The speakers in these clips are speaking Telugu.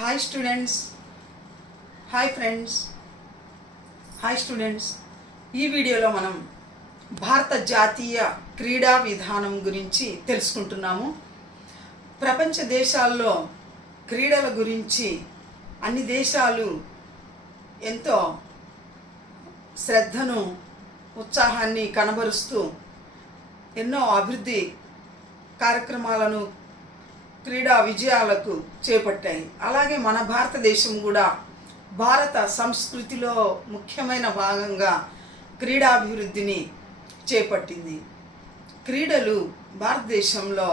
Hi students, hi friends, hi students. ఈ వీడియోలో మనం భారత జాతీయ క్రీడా విధానం గురించి తెలుసుకుంటున్నాము. ప్రపంచ దేశాల్లో క్రీడల గురించి అన్ని దేశాలు ఎంతో శ్రద్ధను, ఉత్సాహాన్ని కనబరుస్తూ ఎన్నో అభివృద్ధి కార్యక్రమాలను, క్రీడా విజయాలకు చేపట్టాయి. అలాగే మన భారతదేశం కూడా భారత సంస్కృతిలో ముఖ్యమైన భాగంగా క్రీడాభివృద్ధిని చేపట్టింది. క్రీడలు భారతదేశంలో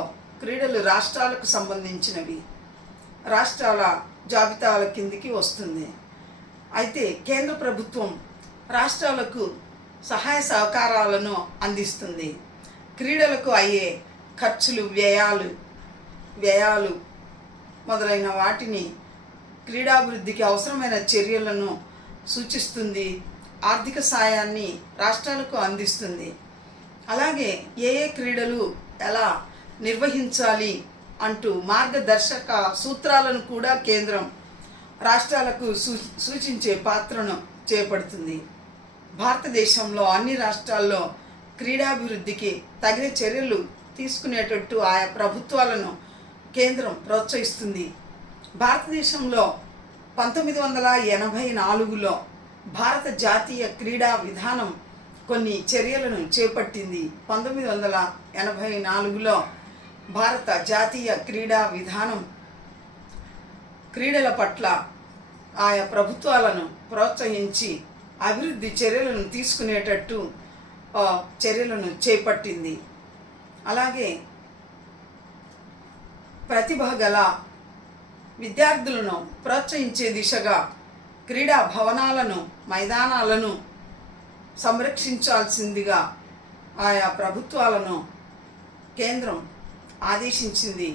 రాష్ట్రాలకు సంబంధించినవి, రాష్ట్రాల జాబితాల కిందికి వస్తుంది. అయితే కేంద్ర ప్రభుత్వం రాష్ట్రాలకు సహాయ సహకారాలను అందిస్తుంది. క్రీడలకు అయ్యే ఖర్చులు, వ్యయాలు మొదలైన వాటిని, క్రీడాభివృద్ధికి అవసరమైన చర్యలను సూచిస్తుంది. ఆర్థిక సాయాన్ని రాష్ట్రాలకు అందిస్తుంది. అలాగే ఏ క్రీడలు ఎలా నిర్వహించాలి అంటూ మార్గదర్శక సూత్రాలను కూడా కేంద్రం రాష్ట్రాలకు సూచించే పాత్రను చేపడుతుంది. భారతదేశంలో అన్ని రాష్ట్రాల్లో క్రీడాభివృద్ధికి తగిన చర్యలు తీసుకునేటట్టు ఆయా ప్రభుత్వాలను కేంద్రం ప్రోత్సహిస్తుంది. భారతదేశంలో 1984లో భారత జాతీయ క్రీడా విధానం కొన్ని చర్యలను చేపట్టింది. 1984లో భారత జాతీయ క్రీడా విధానం క్రీడల పట్ల ఆయా ప్రభుత్వాలను ప్రోత్సహించి అభివృద్ధి చర్యలను తీసుకునేటట్టు చర్యలను చేపట్టింది. అలాగే ప్రతిభ గల విద్యార్థులను ప్రోత్సహించే దిశగా క్రీడా భవనాలను, మైదానాలను సంరక్షించాల్సిందిగా ఆయా ప్రభుత్వాలను కేంద్రం ఆదేశించింది.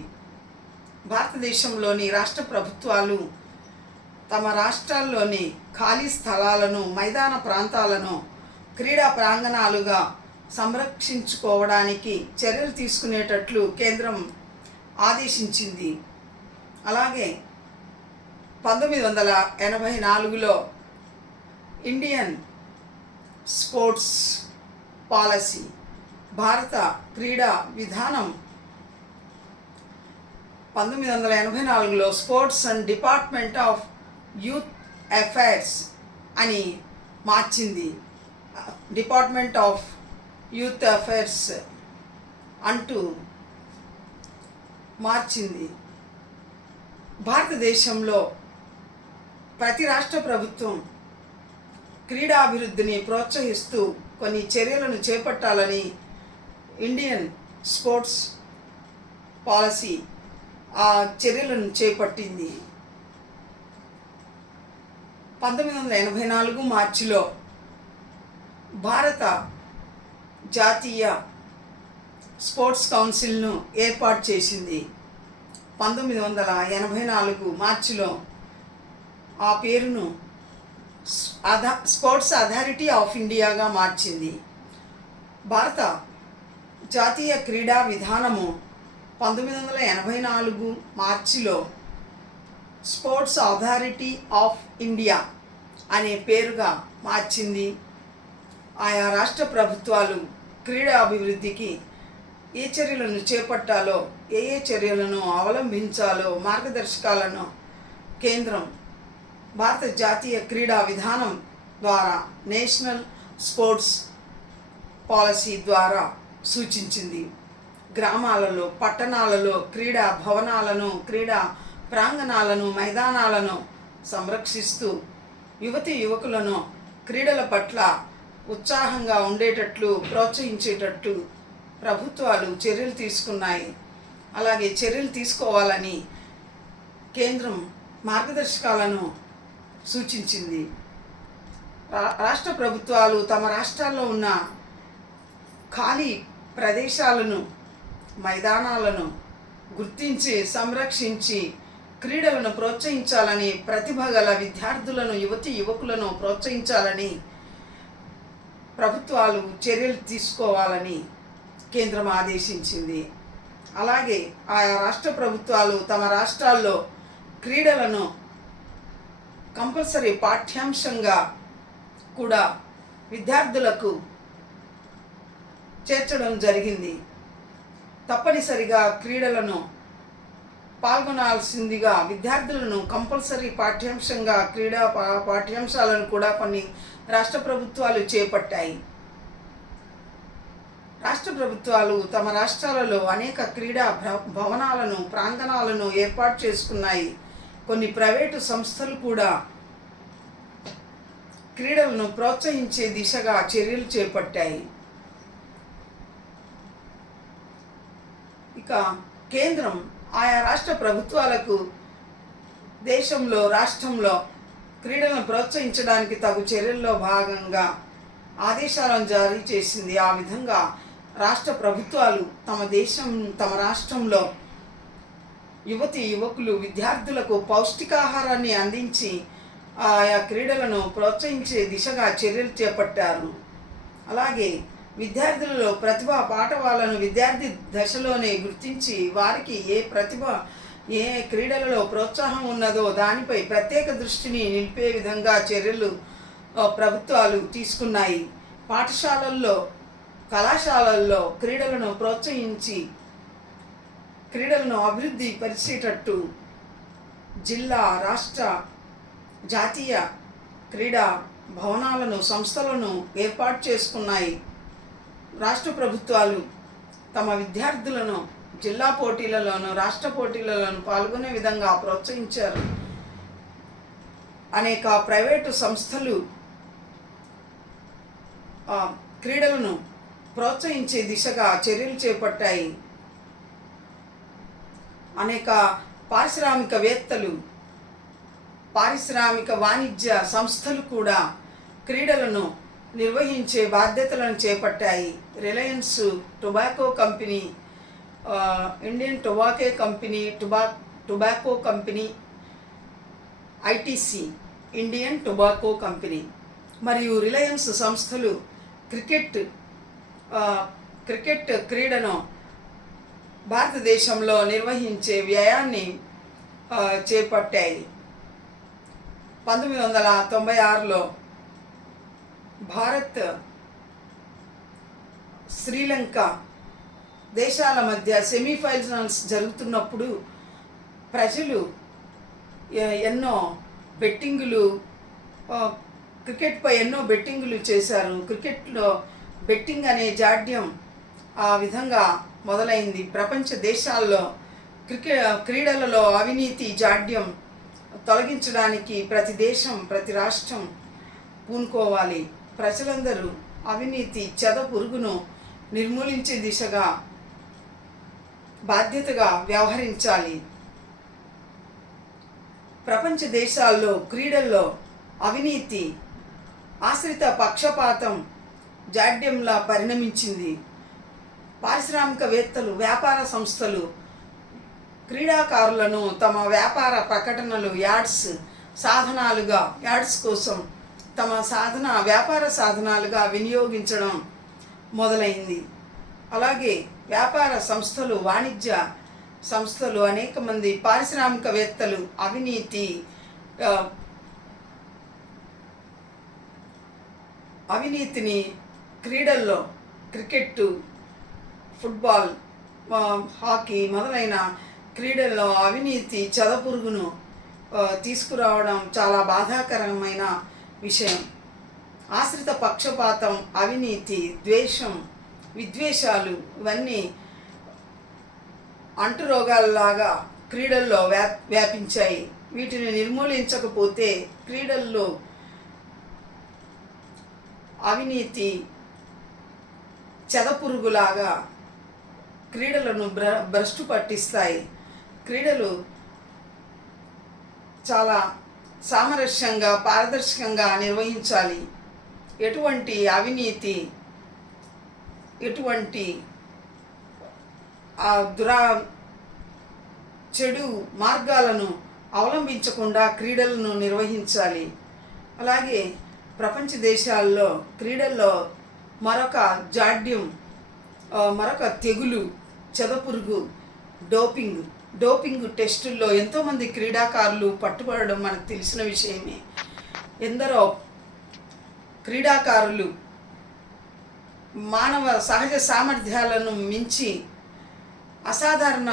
భారతదేశంలోని రాష్ట్ర ప్రభుత్వాలు తమ రాష్ట్రాల్లోని ఖాళీ స్థలాలను, మైదాన ప్రాంతాలను క్రీడా ప్రాంగణాలుగా సంరక్షించుకోవడానికి చర్యలు తీసుకునేటట్లు కేంద్రం ఆదేశించింది. అలాగే 1984లో ఇండియన్ స్పోర్ట్స్ పాలసీ, భారత క్రీడా విధానం 1984లో sports and department of youth affairs అని మార్చింది. డిపార్ట్మెంట్ ఆఫ్ యూత్ అఫైర్స్ అంటూ మార్చింది. భారతదేశంలో ప్రతి రాష్ట్ర ప్రభుత్వం క్రీడాభివృద్ధిని ప్రోత్సహిస్తూ కొన్ని చర్యలను చేపట్టాలని ఇండియన్ స్పోర్ట్స్ పాలసీ ఆ చర్యలను చేపట్టింది. 1984 మార్చిలో భారత జాతీయ స్పోర్ట్స్ కౌన్సిల్ను ఏర్పాటు చేసింది. 1984 మార్చిలో ఆ పేరును స్పోర్ట్స్ అథారిటీ ఆఫ్ ఇండియాగా మార్చింది. భారత జాతీయ క్రీడా విధానము 1984 మార్చిలో స్పోర్ట్స్ అథారిటీ ఆఫ్ ఇండియా అనే పేరుగా మార్చింది. ఆయా రాష్ట్ర ప్రభుత్వాలు క్రీడా అభివృద్ధికి ఏ చర్యలను చేపట్టాలో, ఏ చర్యలను అవలంబించాలో మార్గదర్శకాలను కేంద్రం భారత జాతీయ క్రీడా విధానం ద్వారా, నేషనల్ స్పోర్ట్స్ పాలసీ ద్వారా సూచించింది. గ్రామాలలో, పట్టణాలలో క్రీడా భవనాలను, క్రీడా ప్రాంగణాలను, మైదానాలను సంరక్షిస్తూ యువకులను క్రీడల పట్ల ఉత్సాహంగా ఉండేటట్లు ప్రోత్సహించేటట్టు ప్రభుత్వాలు చర్యలు తీసుకున్నాయి. అలాగే చర్యలు తీసుకోవాలని కేంద్రం మార్గదర్శకాలను సూచించింది. రాష్ట్ర ప్రభుత్వాలు తమ రాష్ట్రాల్లో ఉన్న ఖాళీ ప్రదేశాలను, మైదానాలను గుర్తించి సంరక్షించి క్రీడలను ప్రోత్సహించాలని, ప్రతిభ గల విద్యార్థులను, యువకులను ప్రోత్సహించాలని ప్రభుత్వాలు చర్యలు తీసుకోవాలని కేంద్రం ఆదేశించింది. అలాగే ఆయా రాష్ట్ర ప్రభుత్వాలు తమ రాష్ట్రాల్లో క్రీడలను కంపల్సరీ పాఠ్యాంశంగా కూడా విద్యార్థులకు చేర్చడం జరిగింది. తప్పనిసరిగా క్రీడలను పాల్గొనాల్సిందిగా విద్యార్థులను కంపల్సరీ పాఠ్యాంశంగా క్రీడా పాఠ్యాంశాలను కూడా కొన్ని రాష్ట్ర ప్రభుత్వాలు చేపట్టాయి. రాష్ట్ర ప్రభుత్వాలు తమ రాష్ట్రాలలో అనేక క్రీడా భవనాలను ప్రాంగణాలను ఏర్పాటు చేసుకున్నాయి. కొన్ని ప్రైవేటు సంస్థలు కూడా క్రీడలను ప్రోత్సహించే దిశగా చర్యలు చేపట్టాయి. ఇక కేంద్రం ఆయా రాష్ట్ర ప్రభుత్వాలకు రాష్ట్రంలో క్రీడలను ప్రోత్సహించడానికి తగు చర్యల్లో భాగంగా ఆదేశాలను జారీ చేసింది. ఆ విధంగా రాష్ట్ర ప్రభుత్వాలు తమ రాష్ట్రంలో యువకులు విద్యార్థులకు పౌష్టికాహారాన్ని అందించి ఆయా క్రీడలను ప్రోత్సహించే దిశగా చర్యలు చేపట్టారు. అలాగే విద్యార్థులలో ప్రతిభా పాఠవాలను విద్యార్థి దశలోనే గుర్తించి వారికి ఏ క్రీడలలో ప్రోత్సాహం ఉన్నదో దానిపై ప్రత్యేక దృష్టిని నిలిపే విధంగా చర్యలు ప్రభుత్వాలు తీసుకున్నాయి. పాఠశాలల్లో కళాశాలల్లో క్రీడలను ప్రోత్సహించి క్రీడలను అభివృద్ధి పరిచేటట్టు జిల్లా రాష్ట్ర జాతీయ క్రీడా భవనాలను సంస్థలను ఏర్పాటు చేసుకున్నాయి. రాష్ట్ర ప్రభుత్వాలు తమ విద్యార్థులను జిల్లా పోటీలలోను రాష్ట్ర పోటీలలోను పాల్గొనే విధంగా ప్రోత్సహించారు. అనేక ప్రైవేటు సంస్థలు క్రీడలను ప్రోత్సహించే దిశగా చర్యలు చేపట్టాయి. అనేక పారిశ్రామికవేత్తలు పారిశ్రామిక వాణిజ్య సంస్థలు కూడా క్రీడలను నిర్వహించే బాధ్యతలను చేపట్టాయి. Reliance tobacco company, Indian tobacco company, ITC Indian tobacco company మరియు రిలయన్స్ సంస్థలు క్రికెట్ క్రీడను భారతదేశంలో నిర్వహించే వ్యయాన్ని చేపట్టాయి. 1996లో భారత్ శ్రీలంక దేశాల మధ్య సెమీఫైనల్స్ జరుగుతున్నప్పుడు ప్రజలు ఎన్నో బెట్టింగులు క్రికెట్పై ఎన్నో బెట్టింగులు చేశారు. క్రికెట్లో బెట్టింగ్ అనే జాడ్యం ఆ విధంగా మొదలైంది. ప్రపంచ దేశాల్లో క్రీడలలో అవినీతి జాడ్యం తొలగించడానికి ప్రతి దేశం ప్రతి రాష్ట్రం పూనుకోవాలి. ప్రజలందరూ అవినీతి పురుగును నిర్మూలించే దిశగా బాధ్యతగా వ్యవహరించాలి. ప్రపంచ దేశాల్లో క్రీడల్లో అవినీతి ఆశ్రిత పక్షపాతం జాడ్యంలా పరిణమించింది. పారిశ్రామికవేత్తలు వ్యాపార సంస్థలు క్రీడాకారులను తమ వ్యాపార ప్రకటనలు యాడ్స్ కోసం తమ వ్యాపార సాధనాలుగా వినియోగించడం మొదలైంది. అలాగే వ్యాపార సంస్థలు వాణిజ్య సంస్థలు అనేక మంది పారిశ్రామికవేత్తలు అవినీతిని క్రీడల్లో క్రికెట్, ఫుట్బాల్, హాకీ మొదలైన క్రీడల్లో అవినీతి చెదపురుగును తీసుకురావడం చాలా బాధాకరమైన విషయం. ఆశ్రిత పక్షపాతం, అవినీతి, ద్వేషం, విద్వేషాలు ఇవన్నీ అంటురోగాల్లాగా క్రీడల్లో వ్యాపించాయి. వీటిని నిర్మూలించకపోతే క్రీడల్లో అవినీతి చెదపురుగులాగా క్రీడలను భ్రష్టు పట్టిస్తాయి. క్రీడలు చాలా సామరస్యంగా పారదర్శకంగా నిర్వహించాలి. ఎటువంటి అవినీతి, ఎటువంటి చెడు మార్గాలను అవలంబించకుండా క్రీడలను నిర్వహించాలి. అలాగే ప్రపంచ దేశాల్లో క్రీడల్లో మరొక జాడ్యం, మరొక తెగులు చెదపురుగు డోపింగ్ టెస్టుల్లో ఎంతోమంది క్రీడాకారులు పట్టుబడడం మనకు తెలిసిన విషయమే. ఎందరో క్రీడాకారులు మానవ సహజ సామర్థ్యాలను మించి అసాధారణ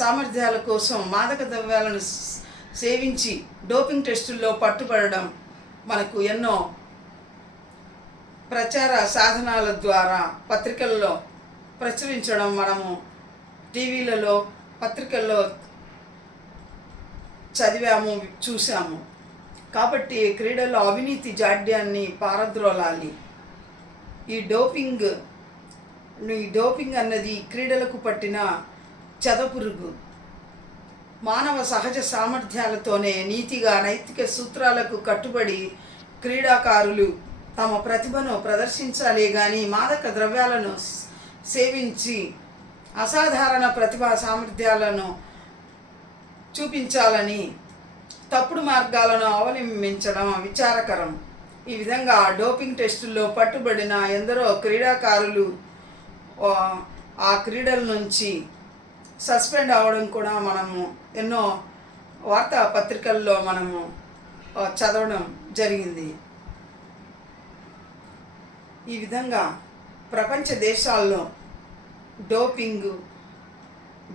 సామర్థ్యాల కోసం మాదక ద్రవ్యాలను సేవించి డోపింగ్ టెస్టుల్లో పట్టుబడడం మనకు ఎన్నో ప్రచార సాధనాల ద్వారా పత్రికల్లో ప్రచురించడం, మనము టీవీలలో పత్రికల్లో చదివాము, చూసాము. కాబట్టి క్రీడల్లో అవినీతి జాడ్యాన్ని పారద్రోలాలి. ఈ డోపింగ్ అన్నది క్రీడలకు పట్టిన చెదపురుగు. మానవ సహజ సామర్థ్యాలతోనే నీతిగా నైతిక సూత్రాలకు కట్టుబడి క్రీడాకారులు తమ ప్రతిభను ప్రదర్శించాలి కానీ మాదక ద్రవ్యాలను సేవించి అసాధారణ ప్రతిభా సామర్థ్యాలను చూపించాలని తప్పుడు మార్గాలను అవలంబించడం విచారకరం. ఈ విధంగా డోపింగ్ టెస్టుల్లో పట్టుబడిన ఎందరో క్రీడాకారులు ఆ క్రీడల నుంచి సస్పెండ్ అవ్వడం కూడా మనము ఎన్నో వార్తాపత్రికల్లో మనము చదవడం జరిగింది. ఈ విధంగా ప్రపంచ దేశాల్లో డోపింగు,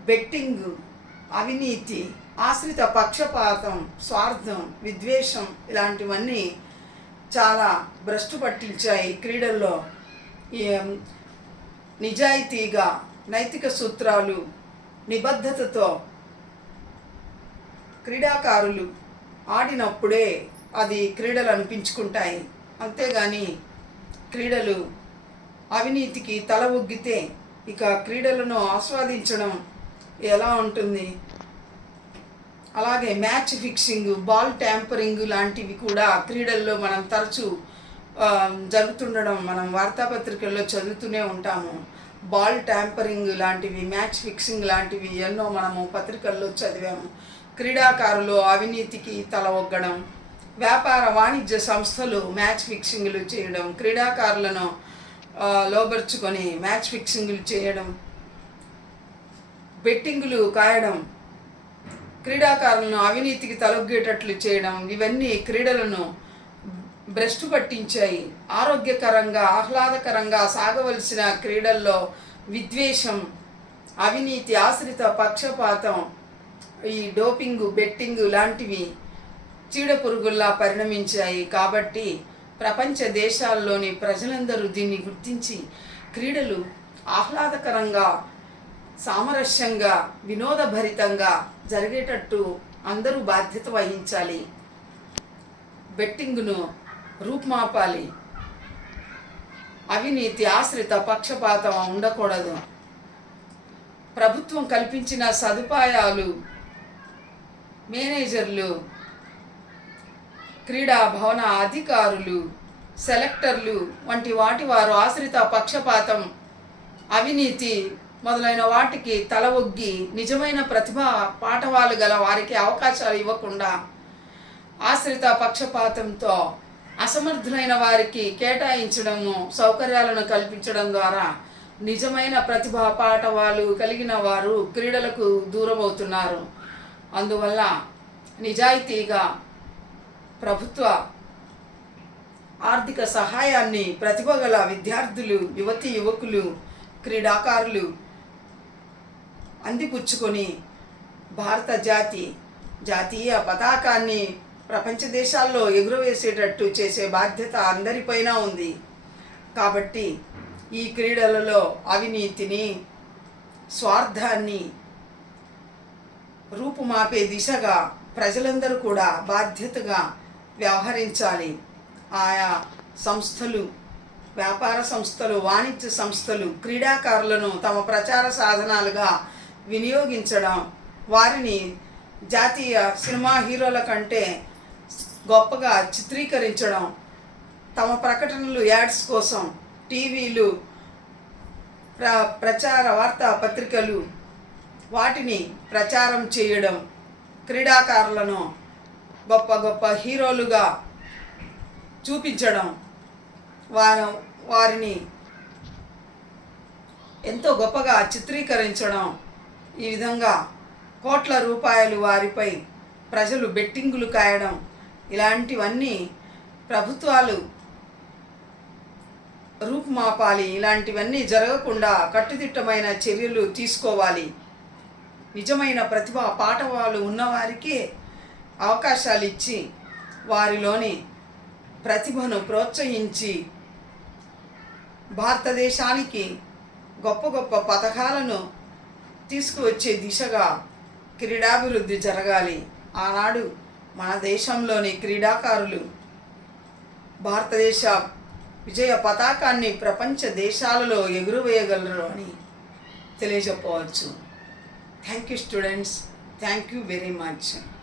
బెట్టింగు, అవినీతి, ఆశ్రిత పక్షపాతం, స్వార్థం, విద్వేషం ఇలాంటివన్నీ చాలా భ్రష్టు పట్టించాయి. క్రీడల్లో నిజాయితీగా నైతిక సూత్రాలు, నిబద్ధతతో క్రీడాకారులు ఆడినప్పుడే అది క్రీడలు అనిపించుకుంటాయి. అంతేగాని క్రీడలు అవినీతికి తల ఒగ్గితే ఇక క్రీడలను ఆస్వాదించడం ఎలా ఉంటుంది? అలాగే మ్యాచ్ ఫిక్సింగ్, బాల్ ట్యాంపరింగ్ లాంటివి కూడా క్రీడల్లో మనం తరచూ జరుగుతుండడం మనం వార్తాపత్రికల్లో చదువుతూనే ఉంటాము. బాల్ ట్యాంపరింగ్ లాంటివి, మ్యాచ్ ఫిక్సింగ్ లాంటివి ఎన్నో మనము పత్రికల్లో చదివాము. క్రీడాకారులు అవినీతికి తల ఒగ్గడం, వ్యాపార వాణిజ్య సంస్థలు మ్యాచ్ ఫిక్సింగ్లు చేయడం, క్రీడాకారులను లోబర్చుకొని మ్యాచ్ ఫిక్సింగ్లు చేయడం, బెట్టింగులు కాయడం, క్రీడాకారులను అవినీతికి తలొగ్గేటట్లు చేయడం, ఇవన్నీ క్రీడలను భ్రష్టు పట్టించాయి. ఆరోగ్యకరంగా ఆహ్లాదకరంగా సాగవలసిన క్రీడల్లో విద్వేషం, అవినీతి, ఆశ్రిత పక్షపాతం, ఈ డోపింగు, బెట్టింగు లాంటివి చీడపురుగుల్లా పరిణమించాయి. కాబట్టి ప్రపంచ దేశాల్లోని ప్రజలందరూ దీన్ని గుర్తించి క్రీడలు ఆహ్లాదకరంగా, సామరస్యంగా, వినోదభరితంగా జరిగేటట్టు అందరూ బాధ్యత వహించాలి. బెట్టింగును రూపుమాపాలి. అవినీతి, ఆశ్రిత పక్షపాతం ఉండకూడదు. ప్రభుత్వం కల్పించిన సదుపాయాలు మేనేజర్లు, క్రీడా భవన అధికారులు, సెలెక్టర్లు వంటి వారు ఆశ్రిత పక్షపాతం, అవినీతి మొదలైన వాటికి తల ఒగ్గి నిజమైన ప్రతిభా పాఠవాలు గల వారికి అవకాశాలు ఇవ్వకుండా ఆశ్రిత పక్షపాతంతో అసమర్థులైన వారికి కేటాయించడము, సౌకర్యాలను కల్పించడం ద్వారా నిజమైన ప్రతిభా పాఠవాలు కలిగిన వారు క్రీడలకు దూరం అవుతున్నారు. అందువల్ల నిజాయితీగా ప్రభుత్వ ఆర్థిక సహాయాన్ని ప్రతిభ గల విద్యార్థులు, యువతీ యువకులు, క్రీడాకారులు అందిపుచ్చుకొని భారత జాతీయ పతాకాన్ని ప్రపంచ దేశాల్లో ఎగురవేసేటట్టు చేసే బాధ్యత అందరిపైన ఉంది. కాబట్టి ఈ క్రీడలలో అవినీతిని, స్వార్థాన్ని రూపుమాపే దిశగా ప్రజలందరూ కూడా బాధ్యతగా వ్యవహరించాలి. ఆయా సంస్థలు, వ్యాపార సంస్థలు, వాణిజ్య సంస్థలు క్రీడాకారులను తమ ప్రచార సాధనాలుగా వినియోగించడం, వారిని జాతీయ సినిమా హీరోల కంటే గొప్పగా చిత్రీకరించడం, తమ ప్రకటనలు, యాడ్స్ కోసం టీవీలు, ప్రచార వార్తా పత్రికలు వాటిని ప్రచారం చేయడం, క్రీడాకారులను గొప్ప హీరోలుగా చూపించడం, వారిని ఎంతో గొప్పగా చిత్రీకరించడం, ఈ విధంగా కోట్ల రూపాయలు వారిపై ప్రజలు బెట్టింగులు కాయడం, ఇలాంటివన్నీ ప్రభుత్వాలు రూపుమాపాలి. ఇలాంటివన్నీ జరగకుండా కట్టుదిట్టమైన చర్యలు తీసుకోవాలి. నిజమైన ప్రతిభ పాఠవాలు ఉన్నవారికే అవకాశాలు ఇచ్చి వారిలోని ప్రతిభను ప్రోత్సహించి భారతదేశానికి గొప్ప గొప్ప పథకాలను తీసుకువచ్చే దిశగా క్రీడాభివృద్ధి జరగాలి. ఆనాడు మన దేశంలోని క్రీడాకారులు భారతదేశ విజయ పతాకాన్ని ప్రపంచ దేశాలలో ఎగురవేయగలరు అని తెలియజెప్పవచ్చు. Thank you students. Thank you very much.